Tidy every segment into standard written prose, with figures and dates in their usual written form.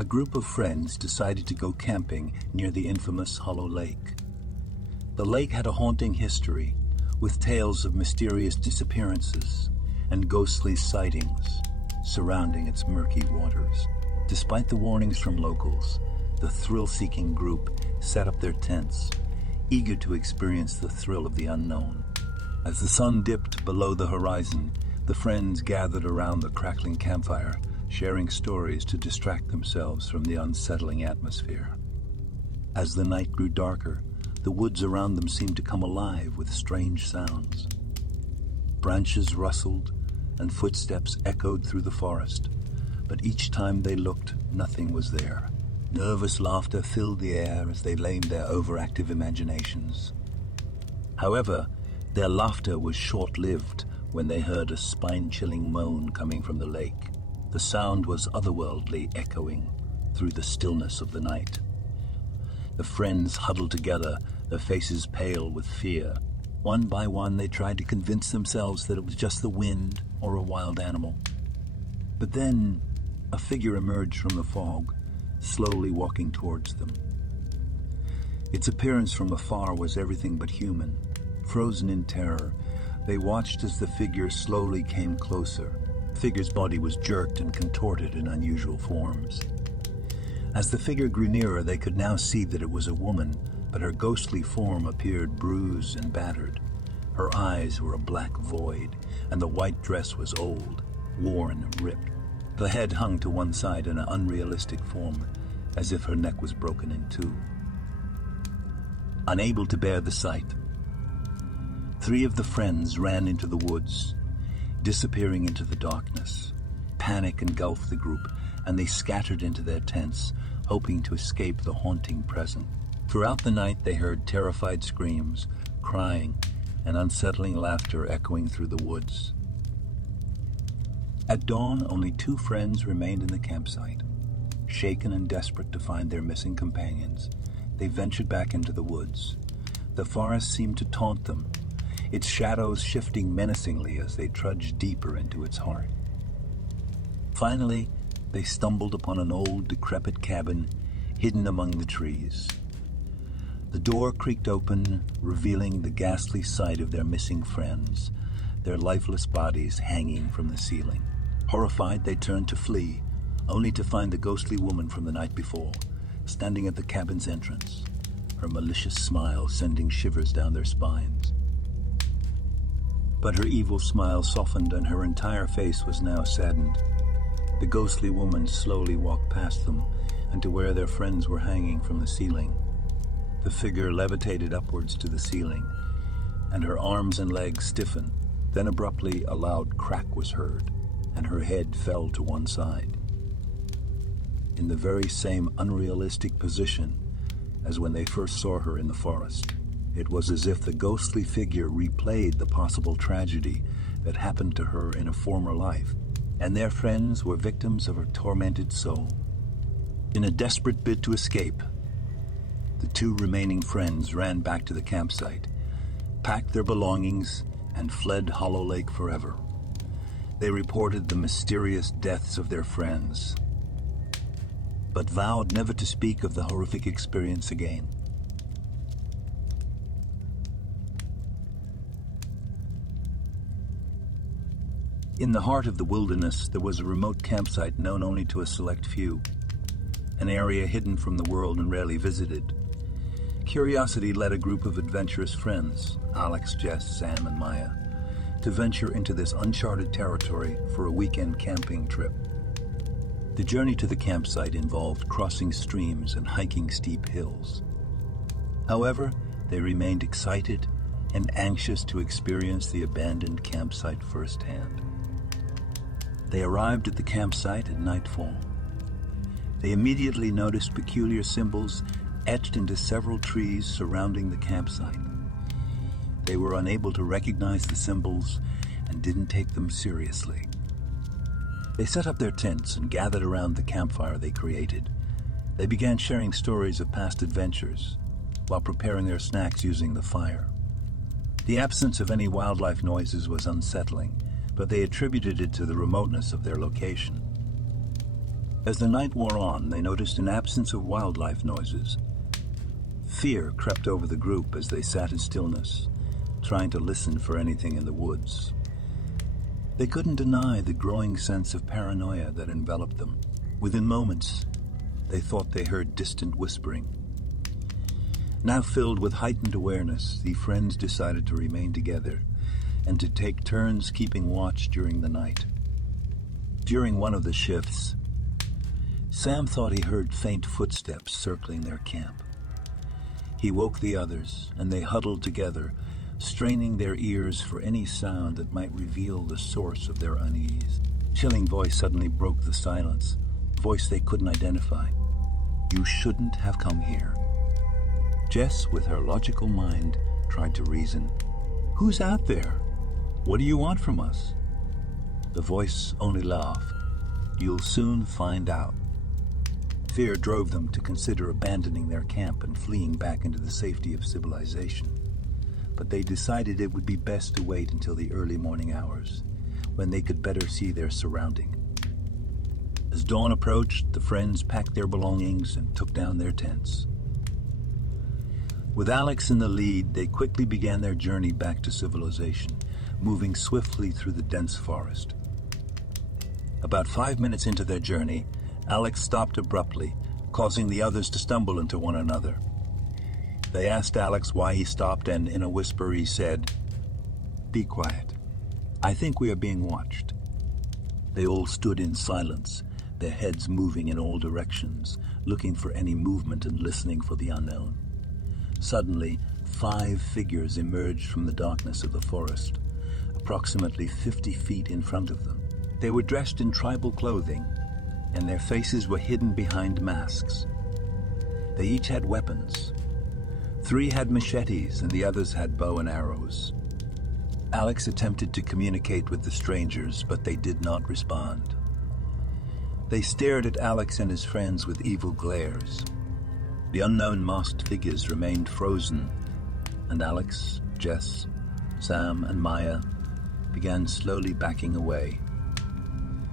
a group of friends decided to go camping near the infamous Hollow Lake. The lake had a haunting history, with tales of mysterious disappearances and ghostly sightings surrounding its murky waters. Despite the warnings from locals, the thrill-seeking group set up their tents, eager to experience the thrill of the unknown. As the sun dipped below the horizon, the friends gathered around the crackling campfire, sharing stories to distract themselves from the unsettling atmosphere. As the night grew darker, the woods around them seemed to come alive with strange sounds. Branches rustled and footsteps echoed through the forest, but each time they looked, nothing was there. Nervous laughter filled the air as they lamed their overactive imaginations. However, their laughter was short-lived when they heard a spine-chilling moan coming from the lake. The sound was otherworldly, echoing through the stillness of the night. The friends huddled together, their faces pale with fear. One by one, they tried to convince themselves that it was just the wind or a wild animal. But then, a figure emerged from the fog, slowly walking towards them. Its appearance from afar was everything but human. Frozen in terror, they watched as the figure slowly came closer. The figure's body was jerked and contorted in unusual forms. As the figure grew nearer, they could now see that it was a woman, but her ghostly form appeared bruised and battered. Her eyes were a black void, and the white dress was old, worn and ripped. The head hung to one side in an unrealistic form, as if her neck was broken in two. Unable to bear the sight, 3 of the friends ran into the woods, disappearing into the darkness. Panic engulfed the group, and they scattered into their tents, hoping to escape the haunting present. Throughout the night, they heard terrified screams, crying, and unsettling laughter echoing through the woods. At dawn, only 2 friends remained in the campsite. Shaken and desperate to find their missing companions, they ventured back into the woods. The forest seemed to taunt them, its shadows shifting menacingly as they trudged deeper into its heart. Finally, they stumbled upon an old, decrepit cabin hidden among the trees. The door creaked open, revealing the ghastly sight of their missing friends, their lifeless bodies hanging from the ceiling. Horrified, they turned to flee, only to find the ghostly woman from the night before, standing at the cabin's entrance, her malicious smile sending shivers down their spines. But her evil smile softened, and her entire face was now saddened. The ghostly woman slowly walked past them and to where their friends were hanging from the ceiling. The figure levitated upwards to the ceiling, and her arms and legs stiffened. Then abruptly a loud crack was heard, and her head fell to one side, in the very same unrealistic position as when they first saw her in the forest. It was as if the ghostly figure replayed the possible tragedy that happened to her in a former life, and their friends were victims of her tormented soul. In a desperate bid to escape, the 2 remaining friends ran back to the campsite, packed their belongings, and fled Hollow Lake forever. They reported the mysterious deaths of their friends, but vowed never to speak of the horrific experience again. In the heart of the wilderness, there was a remote campsite known only to a select few, an area hidden from the world and rarely visited. Curiosity led a group of adventurous friends, Alex, Jess, Sam, and Maya, to venture into this uncharted territory for a weekend camping trip. The journey to the campsite involved crossing streams and hiking steep hills. However, they remained excited and anxious to experience the abandoned campsite firsthand. They arrived at the campsite at nightfall. They immediately noticed peculiar symbols etched into several trees surrounding the campsite. They were unable to recognize the symbols and didn't take them seriously. They set up their tents and gathered around the campfire they created. They began sharing stories of past adventures while preparing their snacks using the fire. The absence of any wildlife noises was unsettling, but they attributed it to the remoteness of their location. As the night wore on, they noticed an absence of wildlife noises. Fear crept over the group as they sat in stillness, trying to listen for anything in the woods. They couldn't deny the growing sense of paranoia that enveloped them. Within moments, they thought they heard distant whispering. Now filled with heightened awareness, the friends decided to remain together and to take turns keeping watch during the night. During one of the shifts, Sam thought he heard faint footsteps circling their camp. He woke the others, and they huddled together, straining their ears for any sound that might reveal the source of their unease. Chilling voice suddenly broke the silence, a voice they couldn't identify. "You shouldn't have come here." Jess, with her logical mind, tried to reason. "Who's out there? What do you want from us?" The voice only laughed. "You'll soon find out." Fear drove them to consider abandoning their camp and fleeing back into the safety of civilization. But they decided it would be best to wait until the early morning hours, when they could better see their surrounding. As dawn approached, the friends packed their belongings and took down their tents. With Alex in the lead, they quickly began their journey back to civilization, moving swiftly through the dense forest. About 5 minutes into their journey, Alex stopped abruptly, causing the others to stumble into one another. They asked Alex why he stopped, and in a whisper he said, "Be quiet. I think we are being watched." They all stood in silence, their heads moving in all directions, looking for any movement and listening for the unknown. Suddenly, 5 figures emerged from the darkness of the forest, approximately 50 feet in front of them. They were dressed in tribal clothing, and their faces were hidden behind masks. They each had weapons. 3 had machetes, and the others had bow and arrows. Alex attempted to communicate with the strangers, but they did not respond. They stared at Alex and his friends with evil glares. The unknown masked figures remained frozen, and Alex, Jess, Sam, and Maya began slowly backing away.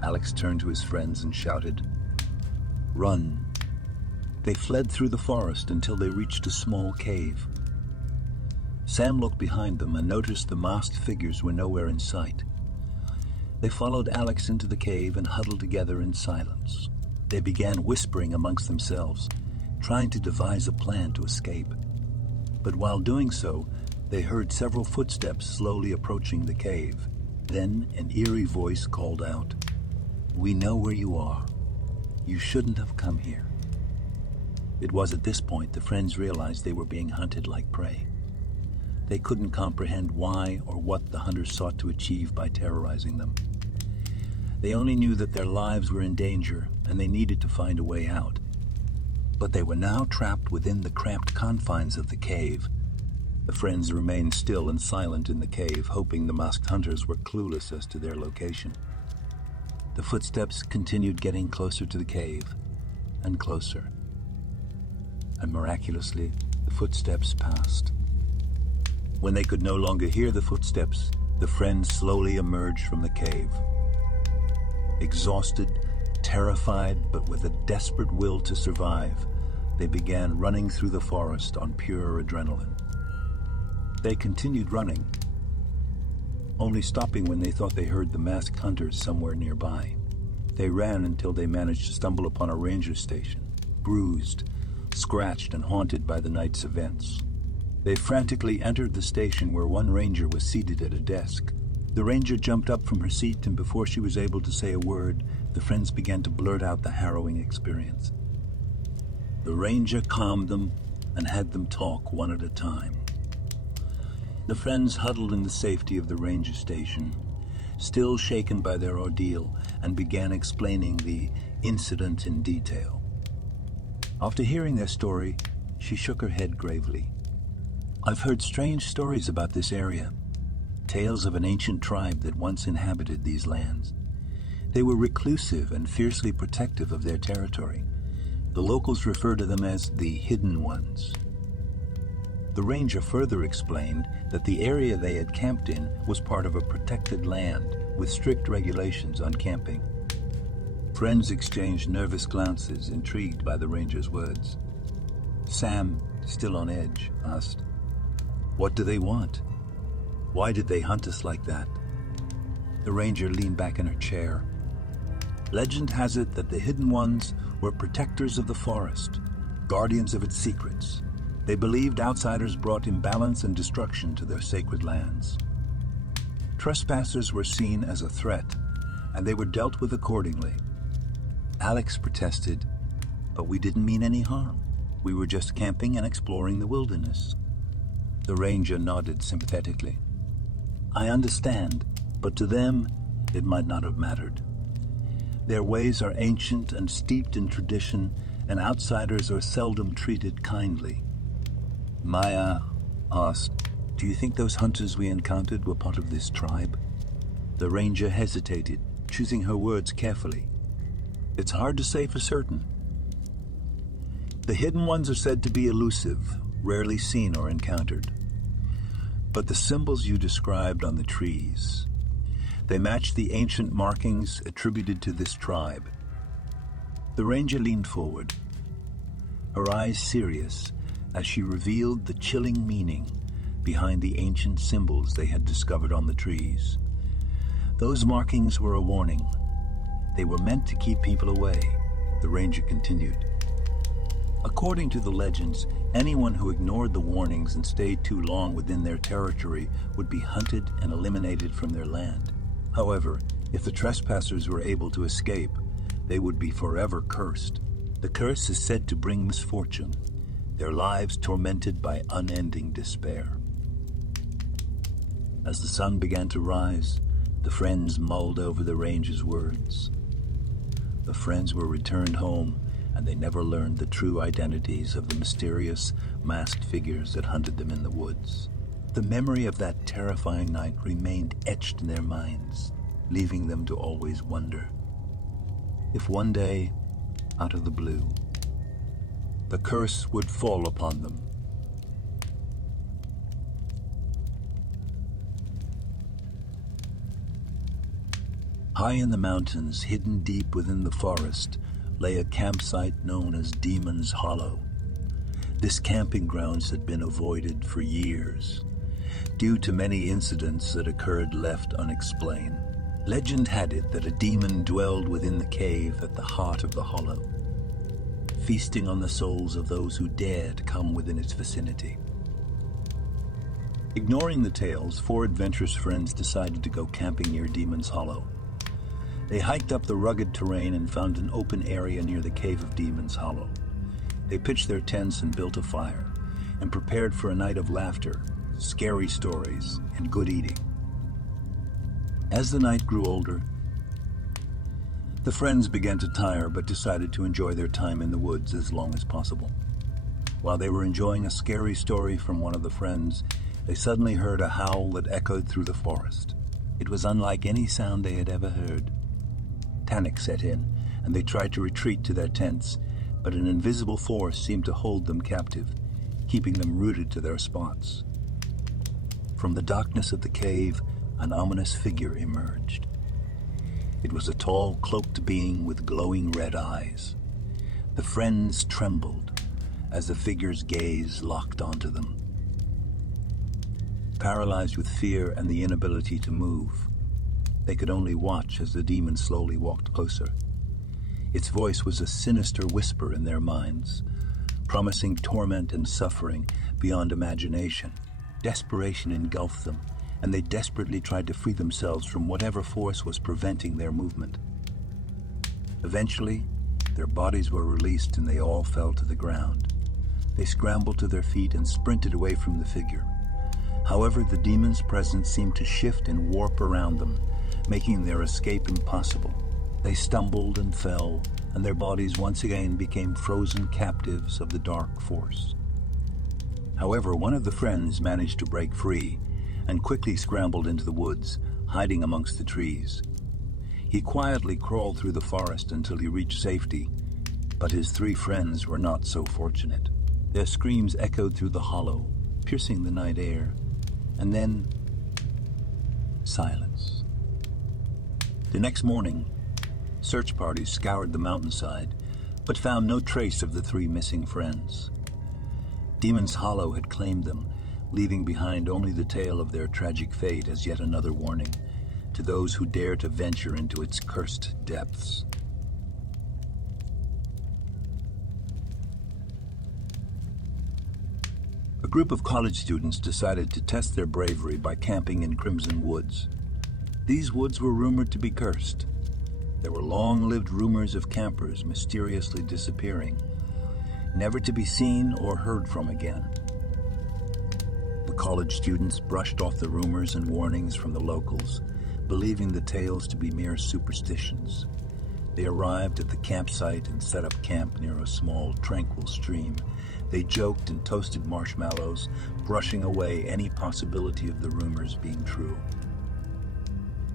Alex turned to his friends and shouted, "Run!" They fled through the forest until they reached a small cave. Sam looked behind them and noticed the masked figures were nowhere in sight. They followed Alex into the cave and huddled together in silence. They began whispering amongst themselves, trying to devise a plan to escape. But while doing so, they heard several footsteps slowly approaching the cave. Then an eerie voice called out, "We know where you are. You shouldn't have come here." It was at this point the friends realized they were being hunted like prey. They couldn't comprehend why or what the hunters sought to achieve by terrorizing them. They only knew that their lives were in danger and they needed to find a way out. But they were now trapped within the cramped confines of the cave. The friends remained still and silent in the cave, hoping the masked hunters were clueless as to their location. The footsteps continued getting closer to the cave, and closer. And miraculously, the footsteps passed. When they could no longer hear the footsteps, the friends slowly emerged from the cave. Exhausted, terrified, but with a desperate will to survive, they began running through the forest on pure adrenaline. They continued running, only stopping when they thought they heard the masked hunters somewhere nearby. They ran until they managed to stumble upon a ranger station, bruised, scratched, and haunted by the night's events. They frantically entered the station where one ranger was seated at a desk. The ranger jumped up from her seat, and before she was able to say a word, the friends began to blurt out the harrowing experience. The ranger calmed them and had them talk one at a time. The friends huddled in the safety of the ranger station, still shaken by their ordeal, and began explaining the incident in detail. After hearing their story, she shook her head gravely. "I've heard strange stories about this area, tales of an ancient tribe that once inhabited these lands. They were reclusive and fiercely protective of their territory. The locals refer to them as the Hidden Ones." The ranger further explained that the area they had camped in was part of a protected land with strict regulations on camping. Friends exchanged nervous glances, intrigued by the ranger's words. Sam, still on edge, asked, "What do they want? Why did they hunt us like that?" The ranger leaned back in her chair. Legend has it that the Hidden Ones were protectors of the forest, guardians of its secrets. They believed outsiders brought imbalance and destruction to their sacred lands. Trespassers were seen as a threat, and they were dealt with accordingly. Alex protested, "But we didn't mean any harm. We were just camping and exploring the wilderness." The ranger nodded sympathetically. "I understand, but to them, it might not have mattered. Their ways are ancient and steeped in tradition, and outsiders are seldom treated kindly." Maya asked, "Do you think those hunters we encountered were part of this tribe?" The ranger hesitated, choosing her words carefully. "It's hard to say for certain. The Hidden Ones are said to be elusive, rarely seen or encountered. But the symbols you described on the trees, they match the ancient markings attributed to this tribe." The ranger leaned forward, her eyes serious as she revealed the chilling meaning behind the ancient symbols they had discovered on the trees. Those markings were a warning. They were meant to keep people away, the ranger continued. According to the legends, anyone who ignored the warnings and stayed too long within their territory would be hunted and eliminated from their land. However, if the trespassers were able to escape, they would be forever cursed. The curse is said to bring misfortune, their lives tormented by unending despair. As the sun began to rise, the friends mulled over the ranger's words. The friends were returned home, and they never learned the true identities of the mysterious, masked figures that hunted them in the woods. The memory of that terrifying night remained etched in their minds, leaving them to always wonder if one day, out of the blue, the curse would fall upon them. High in the mountains, hidden deep within the forest, lay a campsite known as Demon's Hollow. This camping grounds had been avoided for years, due to many incidents that occurred left unexplained. Legend had it that a demon dwelled within the cave at the heart of the hollow, feasting on the souls of those who dared come within its vicinity. Ignoring the tales, 4 adventurous friends decided to go camping near Demon's Hollow. They hiked up the rugged terrain and found an open area near the cave of Demon's Hollow. They pitched their tents and built a fire, and prepared for a night of laughter, scary stories, and good eating. As the night grew older, the friends began to tire but decided to enjoy their time in the woods as long as possible. While they were enjoying a scary story from one of the friends, they suddenly heard a howl that echoed through the forest. It was unlike any sound they had ever heard. Panic set in, and they tried to retreat to their tents, but an invisible force seemed to hold them captive, keeping them rooted to their spots. From the darkness of the cave, an ominous figure emerged. It was a tall, cloaked being with glowing red eyes. The friends trembled as the figure's gaze locked onto them. Paralyzed with fear and the inability to move, they could only watch as the demon slowly walked closer. Its voice was a sinister whisper in their minds, promising torment and suffering beyond imagination. Desperation engulfed them, and they desperately tried to free themselves from whatever force was preventing their movement. Eventually, their bodies were released and they all fell to the ground. They scrambled to their feet and sprinted away from the figure. However, the demon's presence seemed to shift and warp around them, making their escape impossible. They stumbled and fell, and their bodies once again became frozen captives of the dark force. However, one of the friends managed to break free and quickly scrambled into the woods, hiding amongst the trees. He quietly crawled through the forest until he reached safety, but his 3 friends were not so fortunate. Their screams echoed through the hollow, piercing the night air, and then silence. The next morning, Search parties scoured the mountainside, but found no trace of the three missing friends. Demon's Hollow had claimed them, leaving behind only the tale of their tragic fate as yet another warning to those who dare to venture into its cursed depths. A group of college students decided to test their bravery by camping in Crimson Woods. These woods were rumored to be cursed. There were long-lived rumors of campers mysteriously disappearing, never to be seen or heard from again. The college students brushed off the rumors and warnings from the locals, believing the tales to be mere superstitions. They arrived at the campsite and set up camp near a small, tranquil stream. They joked and toasted marshmallows, brushing away any possibility of the rumors being true.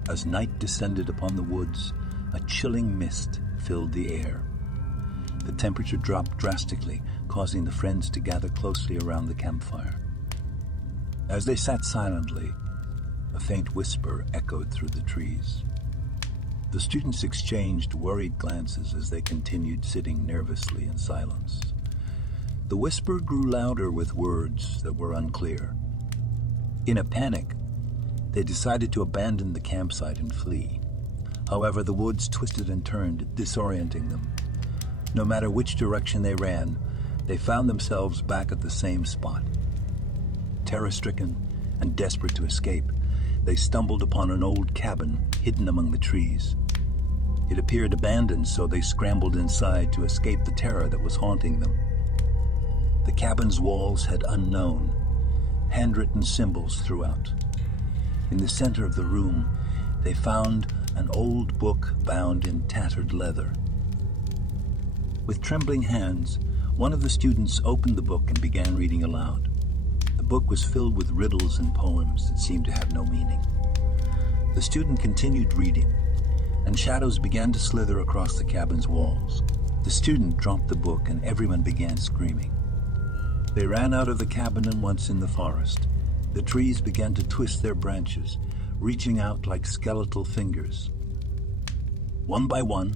As night descended upon the woods, a chilling mist filled the air. The temperature dropped drastically, causing the friends to gather closely around the campfire. As they sat silently, a faint whisper echoed through the trees. The students exchanged worried glances as they continued sitting nervously in silence. The whisper grew louder with words that were unclear. In a panic, they decided to abandon the campsite and flee. However, the woods twisted and turned, disorienting them. No matter which direction they ran, they found themselves back at the same spot. Terror-stricken and desperate to escape, they stumbled upon an old cabin hidden among the trees. It appeared abandoned, so they scrambled inside to escape the terror that was haunting them. The cabin's walls had unknown, handwritten symbols throughout. In the center of the room, they found an old book bound in tattered leather. With trembling hands, one of the students opened the book and began reading aloud. The book was filled with riddles and poems that seemed to have no meaning. The student continued reading, and shadows began to slither across the cabin's walls. The student dropped the book, and everyone began screaming. They ran out of the cabin, and once in the forest, the trees began to twist their branches, reaching out like skeletal fingers. One by one,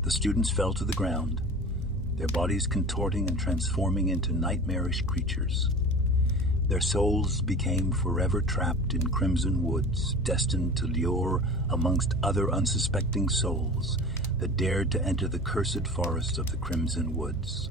the students fell to the ground, their bodies contorting and transforming into nightmarish creatures. Their souls became forever trapped in Crimson Woods, destined to lure amongst other unsuspecting souls that dared to enter the cursed forest of the Crimson Woods.